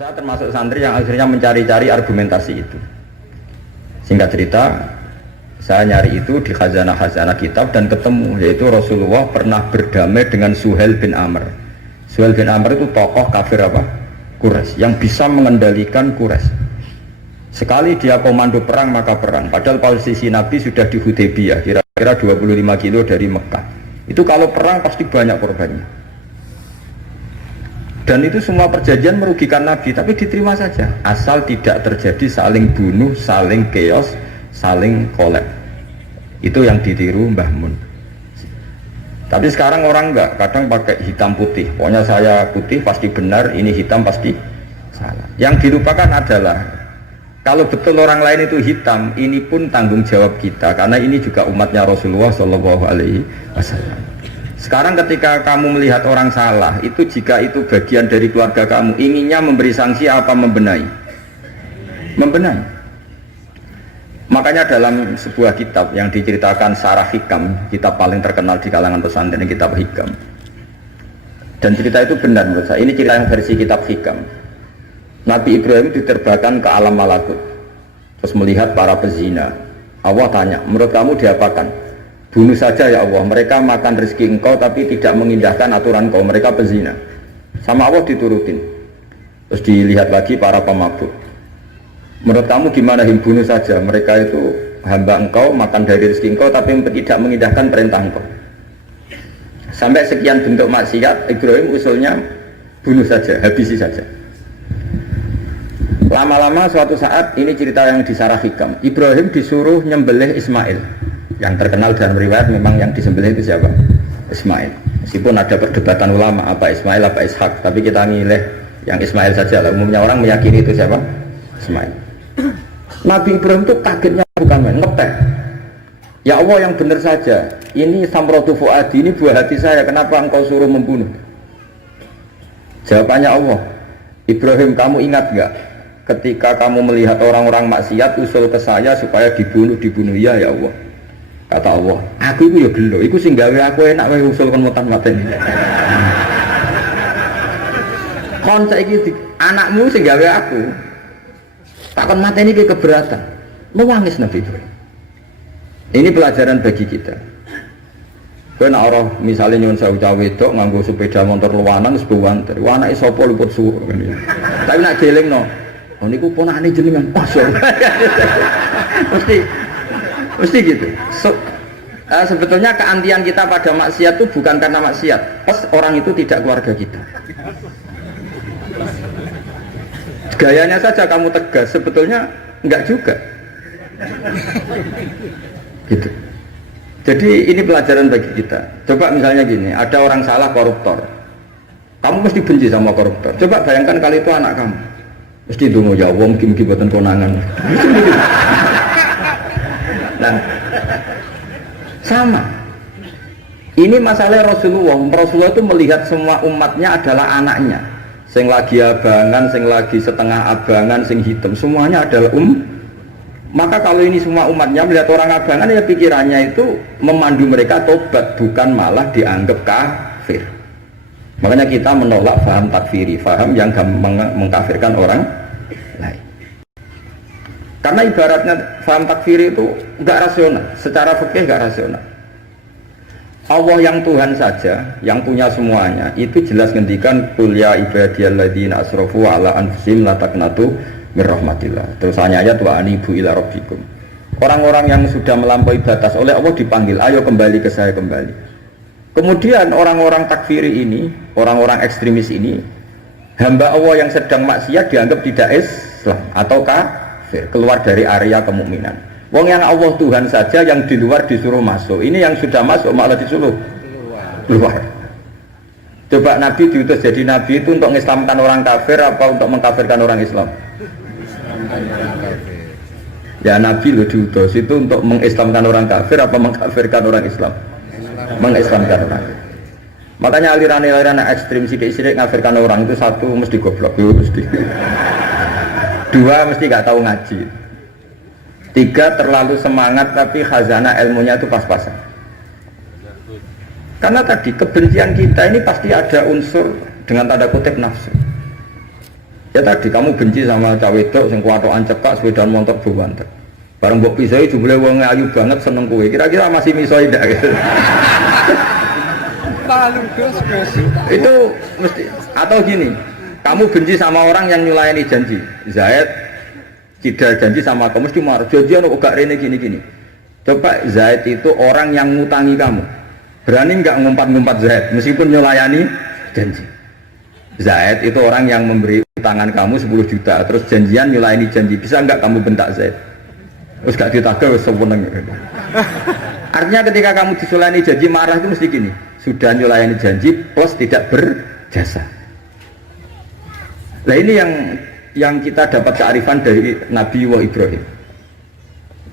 Saya termasuk santri yang akhirnya mencari-cari argumentasi itu. Singkat cerita, saya nyari itu di khazanah-khazanah kitab dan ketemu, yaitu Rasulullah pernah berdamai dengan Suhail bin Amr. Suhail bin Amr itu tokoh kafir apa? Quraisy yang bisa mengendalikan Quraisy. Sekali dia komando perang maka perang. Padahal posisi Nabi sudah di Hudaybiyah, kira-kira 25 kilo dari Mekah. Itu kalau perang pasti banyak korbannya. Dan itu semua perjanjian merugikan Nabi, tapi diterima saja. Asal tidak terjadi saling bunuh, saling chaos, saling kolab. Itu yang ditiru Mbah Mun. Tapi sekarang orang enggak, kadang pakai hitam putih. Pokoknya saya putih pasti benar, ini hitam pasti salah. Yang dilupakan adalah kalau betul orang lain itu hitam, ini pun tanggung jawab kita, karena ini juga umatnya Rasulullah SAW. Sekarang ketika kamu melihat orang salah, itu jika itu bagian dari keluarga kamu, inginnya memberi sanksi apa membenahi? Membenahi. Makanya dalam sebuah kitab yang diceritakan Sarah Hikam, kitab paling terkenal di kalangan pesantren, kitab Hikam. Dan cerita itu benar menurut saya. Ini cerita yang versi kitab Hikam. Nabi Ibrahim diterbangkan ke alam malakut, terus melihat para pezina. Allah tanya, menurut kamu diapakan? Bunuh saja ya Allah, mereka makan rezeki engkau tapi tidak mengindahkan aturan kau, mereka pezina. Sama Allah diturutin. Terus dilihat lagi para pemabuk. Menurut kamu gimana, bunuh saja, mereka itu hamba engkau, makan dari rezeki engkau tapi tidak mengindahkan perintah engkau. Sampai sekian bentuk maksiat, Ibrahim usulnya bunuh saja, habisi saja. Lama-lama suatu saat, ini cerita yang di Sarah Hikam, Ibrahim disuruh nyembelih Ismail. Yang terkenal dalam riwayat memang yang disembelih itu siapa? Ismail. Meskipun ada perdebatan ulama apa Ismail apa Ishak, tapi kita milih yang Ismail saja lah. Umumnya orang meyakini itu siapa? Ismail. Nabi Ibrahim itu kagetnya bukan main, ngetek. Ya Allah, yang benar saja. Ini samratu fuadi, ini buah hati saya. Kenapa engkau suruh membunuh? Jawabannya Allah, Ibrahim, kamu ingat gak ketika kamu melihat orang-orang maksiat usul ke saya supaya dibunuh ya ya Allah. Kata Allah, aku itu ya gelo, itu sing gawe aku enak wae usul kon mutan maten. Kon saiki anakmu sing gawe aku. Takon mateni ki keberatan. Nangis Nabi Ibrahim. Ini pelajaran bagi kita. Kowe nek ora misale nyuwun sewu cah wedok nganggo sepeda motor luwanan wis buwanter. Anake sapa luput suwuk ngene. Tapi nek dielingno, oh niku ponakane jenengan. Mesti gitu. Sebetulnya keantian kita pada maksiat itu bukan karena maksiat. Orang itu tidak keluarga kita. Gayanya saja kamu tegas, sebetulnya enggak juga. Gitu. Jadi ini pelajaran bagi kita. Coba misalnya gini, ada orang salah koruptor. Kamu mesti benci sama koruptor. Coba bayangkan kali itu anak kamu. Mesti dungo ya wong mugi-mugi boten konangan. Nah, sama. Ini masalah Rasulullah itu melihat semua umatnya adalah anaknya. Sing lagi abangan, sing lagi setengah abangan, sing hitam, semuanya adalah Maka kalau ini semua umatnya melihat orang abangan, ya pikirannya itu memandu mereka tobat, bukan malah dianggap kafir. Makanya kita menolak faham takfiri, faham yang mengkafirkan orang lain. Karena ibaratnya faham takfiri itu enggak rasional, secara fikih enggak rasional. Allah yang Tuhan saja, yang punya semuanya, itu jelas ngendikan qul ya ibadiyalladzina asrafu ala anfusihim la taqnatu mir rahmatillah. Terus ayat wa anibu ila rabbikum. Orang-orang yang sudah melampaui batas oleh Allah dipanggil, ayo kembali ke saya kembali. Kemudian orang-orang takfiri ini, orang-orang ekstremis ini, hamba Allah yang sedang maksiat dianggap tidak Islam atau keluar dari area kemukminan. Wong yang Allah Tuhan saja yang di luar disuruh masuk. Ini yang sudah masuk malah disuruh keluar. Coba Nabi diutus jadi Nabi itu untuk mengislamkan orang kafir apa untuk mengkafirkan orang Islam? Ya Nabi lo diutus itu untuk mengislamkan orang kafir apa mengkafirkan orang Islam? Mengislamkan orang. Makanya aliran-aliran ekstrim sidik-sidik ngafirkan orang itu satu mesti goblok, mesti. Dua mesti gak tahu ngaji. Tiga terlalu semangat tapi khazanah ilmunya itu pas-pasan. Karena tadi kebencian kita ini pasti ada unsur dengan tanda kutip nafsu. Ya tadi kamu benci sama cawe wedok sing kuwatokan cekak sepeda motor buwanter. Bareng mbok pisoi jumlah wong ayu banget seneng kowe. Kira-kira masih misoi ndak gitu. Itu mesti atau gini, kamu benci sama orang yang nyulayani janji. Zaid tidak janji sama kamu mesti marah. Janjian kok gak rene gini-gini. Coba Zaid itu orang yang ngutangi kamu. Berani nggak ngumpat-ngumpat Zaid meskipun nyulayani janji. Zaid itu orang yang memberi utangan kamu 10 juta terus janjian nyulayani janji. Bisa nggak kamu bentak Zaid? Terus gak ditagih wis seneng. Artinya ketika kamu disulayani janji marah itu mesti gini. Sudah nyulayani janji plus tidak berjasa. Nah ini yang kita dapat kearifan dari Nabi Ibrahim.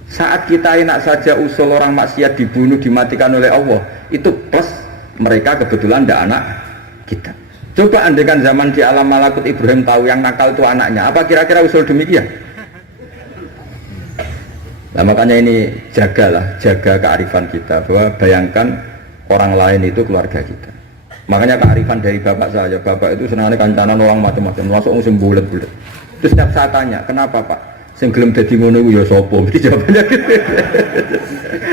Saat kita enak saja usul orang maksiat dibunuh dimatikan oleh Allah, itu plus mereka kebetulan tidak anak kita. Coba andaikan zaman di alam malakut Ibrahim tahu yang nakal itu anaknya, apa kira-kira usul demikian? Nah makanya ini jaga kearifan kita, bahwa bayangkan orang lain itu keluarga kita. Makanya kearifan dari bapak saya, bapak itu senangnya kancanan orang macam-macam, masuk musim bulat-bulat. Terus setiap saya tanya, kenapa Pak? Sing gelem dadi ngono iku ya sapa? Mesti jawabannya gitu.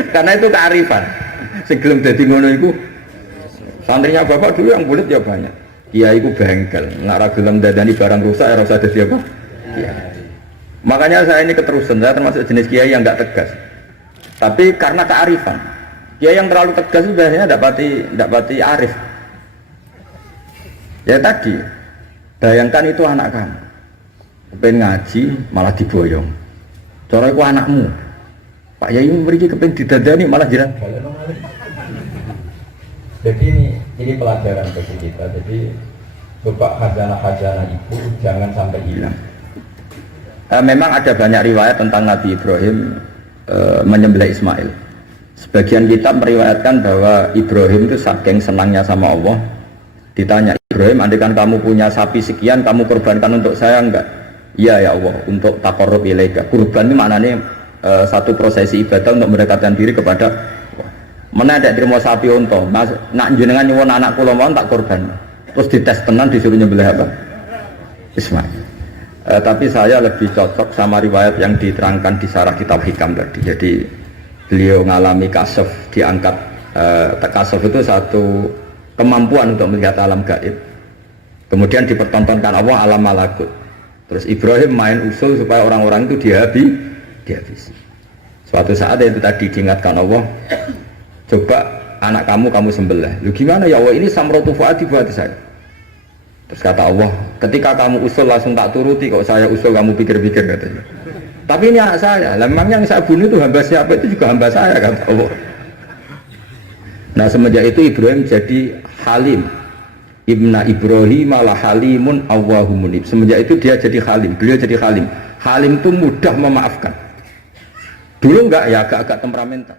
Karena itu kearifan. Sing gelem dadi ngono iku santrinya bapak dulu yang bulat ya banyak. Kiai iku bengkel, nek ora gelem dadani barang rusak ora usah dadi apa? Iya. Makanya saya ini keterusan, saya termasuk jenis kiai yang enggak tegas. Tapi karena kearifan. Kiai yang terlalu tegas itu biasanya enggak pati arif. Ya tadi, bayangkan itu anak kamu. Kepen ngaji malah diboyong. Cara iku anakmu. Pak Yai mriki kepen didadani malah jiran. Jadi ini pelajaran bagi kita. Jadi coba khazanah itu jangan sampai hilang. Memang ada banyak riwayat tentang Nabi Ibrahim menyembelih Ismail. Sebagian kitab meriwayatkan bahwa Ibrahim itu saking senangnya sama Allah. Ditanya Ibrahim, andaikan kamu punya sapi sekian, kamu korbankan untuk saya enggak? Iya ya Allah, untuk taqarrub ilaika. Kurban itu maknanya satu prosesi ibadah untuk mendekatkan diri kepada Allah. Mana ada terima sapi unta, nak jenengan nyuwun anak kula mau tak korban. Terus dites tenan disuruh nyembelih apa? Ismail. Tapi saya lebih cocok sama riwayat yang diterangkan di Syarah Kitab Hikam tadi. Jadi beliau ngalami kasaf, diangkat kasaf itu satu kemampuan untuk melihat alam gaib. Kemudian dipertontonkan Allah alam malakut. Terus Ibrahim main usul supaya orang-orang itu dihabisi. Suatu saat itu tadi diingatkan Allah, coba anak kamu sembelih. Lu gimana ya Allah, ini samratu fuadi buat saya. Terus kata Allah, ketika kamu usul langsung tak turuti, kok saya usul kamu pikir-pikir katanya. Tapi ini anak saya, memang yang saya bunuh itu hamba siapa, itu juga hamba saya kata Allah. Nah semenjak itu Ibrahim jadi halim. Ibna Ibrahim ala halimun awwahumunib. Semenjak itu dia jadi halim, beliau jadi halim. Halim itu mudah memaafkan. Dulu enggak ya, agak-agak temperamental.